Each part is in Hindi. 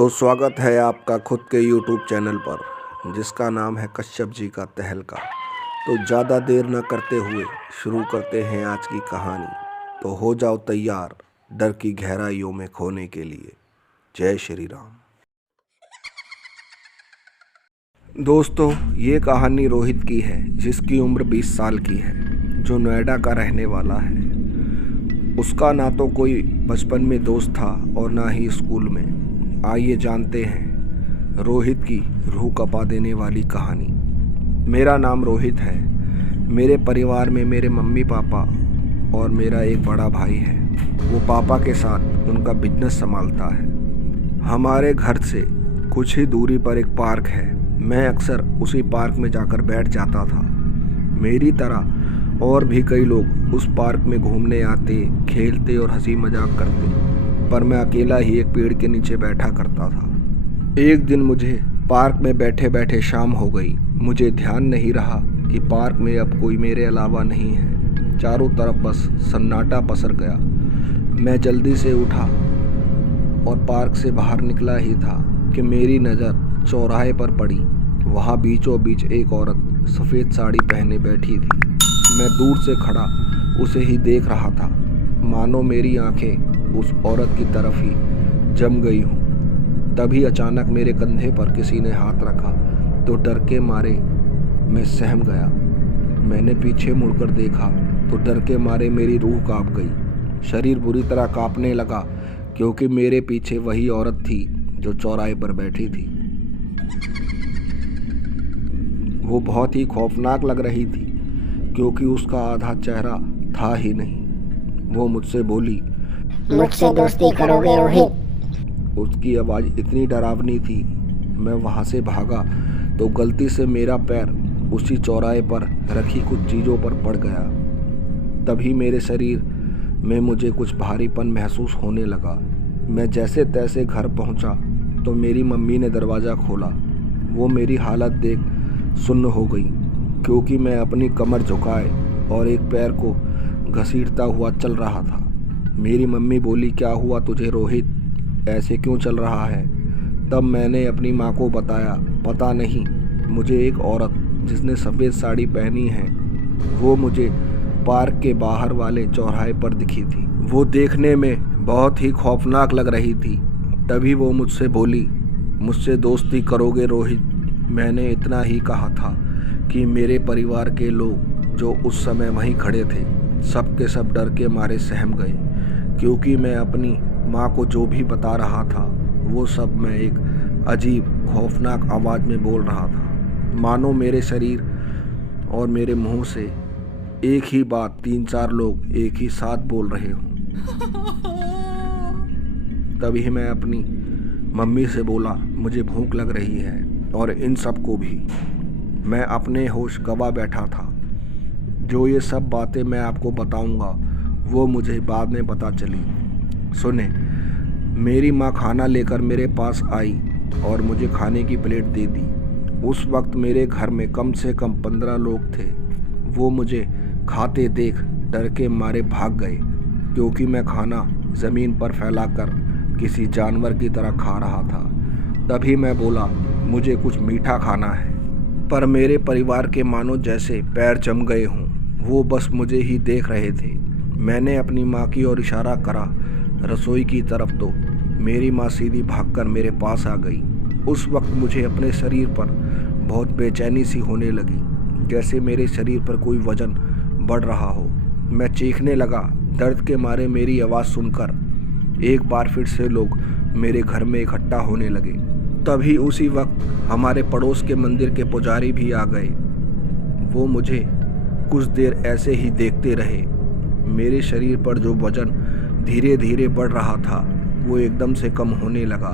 तो स्वागत है आपका खुद के YouTube चैनल पर जिसका नाम है कश्यप जी का तहलका। तो ज़्यादा देर न करते हुए शुरू करते हैं आज की कहानी। तो हो जाओ तैयार डर की गहराइयों में खोने के लिए। जय श्री राम। दोस्तों, ये कहानी रोहित की है जिसकी उम्र 20 साल की है, जो नोएडा का रहने वाला है। उसका ना तो कोई बचपन में दोस्त था और ना ही स्कूल में। आइए जानते हैं रोहित की रूह कपा देने वाली कहानी। मेरा नाम रोहित है। मेरे परिवार में मेरे मम्मी पापा और मेरा एक बड़ा भाई है। वो पापा के साथ उनका बिजनेस संभालता है। हमारे घर से कुछ ही दूरी पर एक पार्क है। मैं अक्सर उसी पार्क में जाकर बैठ जाता था। मेरी तरह और भी कई लोग उस पार्क में घूमने आते, खेलते और हंसी मजाक करते, पर मैं अकेला ही एक पेड़ के नीचे बैठा करता था। एक दिन मुझे पार्क में बैठे बैठे शाम हो गई। मुझे ध्यान नहीं रहा कि पार्क में अब कोई मेरे अलावा नहीं है। चारों तरफ बस सन्नाटा पसर गया। मैं जल्दी से उठा और पार्क से बाहर निकला ही था कि मेरी नज़र चौराहे पर पड़ी। वहाँ बीचों बीच एक औरत सफ़ेद साड़ी पहने बैठी थी। मैं दूर से खड़ा उसे ही देख रहा था, मानो मेरी आंखें उस औरत की तरफ ही जम गई हूँ। तभी अचानक मेरे कंधे पर किसी ने हाथ रखा तो डर के मारे मैं सहम गया। मैंने पीछे मुड़कर देखा तो डर के मारे मेरी रूह कांप गई। शरीर बुरी तरह कांपने लगा क्योंकि मेरे पीछे वही औरत थी जो चौराहे पर बैठी थी। वो बहुत ही खौफनाक लग रही थी क्योंकि उसका आधा चेहरा था ही नहीं। वो मुझसे बोली, मुझसे दोस्ती करोगे रोहित? उसकी आवाज़ इतनी डरावनी थी। मैं वहाँ से भागा तो गलती से मेरा पैर उसी चौराहे पर रखी कुछ चीज़ों पर पड़ गया। तभी मेरे शरीर में मुझे कुछ भारीपन महसूस होने लगा। मैं जैसे तैसे घर पहुँचा तो मेरी मम्मी ने दरवाज़ा खोला। वो मेरी हालत देख सुन्न हो गई क्योंकि मैं अपनी कमर झुकाए और एक पैर को घसीटता हुआ चल रहा था। मेरी मम्मी बोली, क्या हुआ तुझे रोहित, ऐसे क्यों चल रहा है? तब मैंने अपनी माँ को बताया, पता नहीं, मुझे एक औरत जिसने सफ़ेद साड़ी पहनी है वो मुझे पार्क के बाहर वाले चौराहे पर दिखी थी। वो देखने में बहुत ही खौफनाक लग रही थी। तभी वो मुझसे बोली, मुझसे दोस्ती करोगे रोहित? मैंने इतना ही कहा था कि मेरे परिवार के लोग जो उस समय वहीं खड़े थे सब के सब डर के मारे सहम गए क्योंकि मैं अपनी माँ को जो भी बता रहा था वो सब मैं एक अजीब खौफनाक आवाज़ में बोल रहा था, मानो मेरे शरीर और मेरे मुंह से एक ही बात 3-4 लोग एक ही साथ बोल रहे हों। तभी मैं अपनी मम्मी से बोला, मुझे भूख लग रही है और इन सब को भी। मैं अपने होश गंवा बैठा था। जो ये सब बातें मैं आपको बताऊंगा वो मुझे बाद में पता चली। सुने, मेरी माँ खाना लेकर मेरे पास आई और मुझे खाने की प्लेट दे दी। उस वक्त मेरे घर में कम से कम 15 लोग थे। वो मुझे खाते देख डर के मारे भाग गए क्योंकि मैं खाना ज़मीन पर फैलाकर किसी जानवर की तरह खा रहा था। तभी मैं बोला, मुझे कुछ मीठा खाना है, पर मेरे परिवार के मानो जैसे पैर जम गए हों। वो बस मुझे ही देख रहे थे। मैंने अपनी माँ की ओर इशारा करा रसोई की तरफ तो मेरी माँ सीधी भागकर मेरे पास आ गई। उस वक्त मुझे अपने शरीर पर बहुत बेचैनी सी होने लगी, जैसे मेरे शरीर पर कोई वजन बढ़ रहा हो। मैं चीखने लगा। दर्द के मारे मेरी आवाज़ सुनकर एक बार फिर से लोग मेरे घर में इकट्ठा होने लगे। तभी उसी वक्त हमारे पड़ोस के मंदिर के पुजारी भी आ गए। वो मुझे कुछ देर ऐसे ही देखते रहे। मेरे शरीर पर जो वजन धीरे धीरे बढ़ रहा था वो एकदम से कम होने लगा।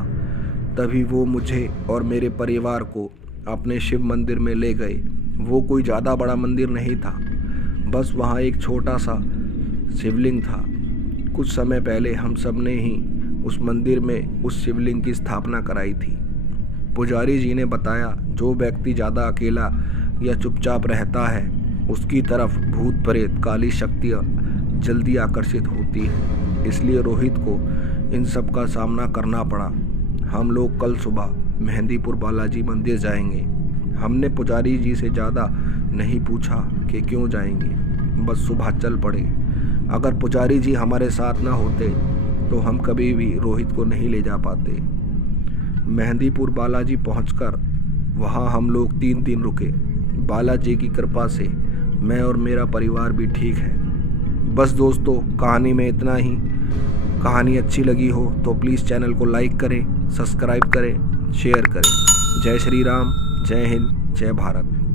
तभी वो मुझे और मेरे परिवार को अपने शिव मंदिर में ले गए। वो कोई ज़्यादा बड़ा मंदिर नहीं था, बस वहाँ एक छोटा सा शिवलिंग था। कुछ समय पहले हम सब ने ही उस मंदिर में उस शिवलिंग की स्थापना कराई थी। पुजारी जी ने बताया, जो व्यक्ति ज़्यादा अकेला या चुपचाप रहता है उसकी तरफ भूत प्रेत काली शक्तियाँ जल्दी आकर्षित होती है। इसलिए रोहित को इन सब का सामना करना पड़ा। हम लोग कल सुबह मेहंदीपुर बालाजी मंदिर जाएंगे। हमने पुजारी जी से ज़्यादा नहीं पूछा कि क्यों जाएंगे, बस सुबह चल पड़े। अगर पुजारी जी हमारे साथ ना होते तो हम कभी भी रोहित को नहीं ले जा पाते। मेहंदीपुर बालाजी पहुंचकर वहां हम लोग 3 दिन रुके। बालाजी की कृपा से मैं और मेरा परिवार भी ठीक है। बस दोस्तों, कहानी में इतना ही। कहानी अच्छी लगी हो तो प्लीज़ चैनल को लाइक करें, सब्सक्राइब करें, शेयर करें। जय श्री राम, जय हिंद, जय भारत।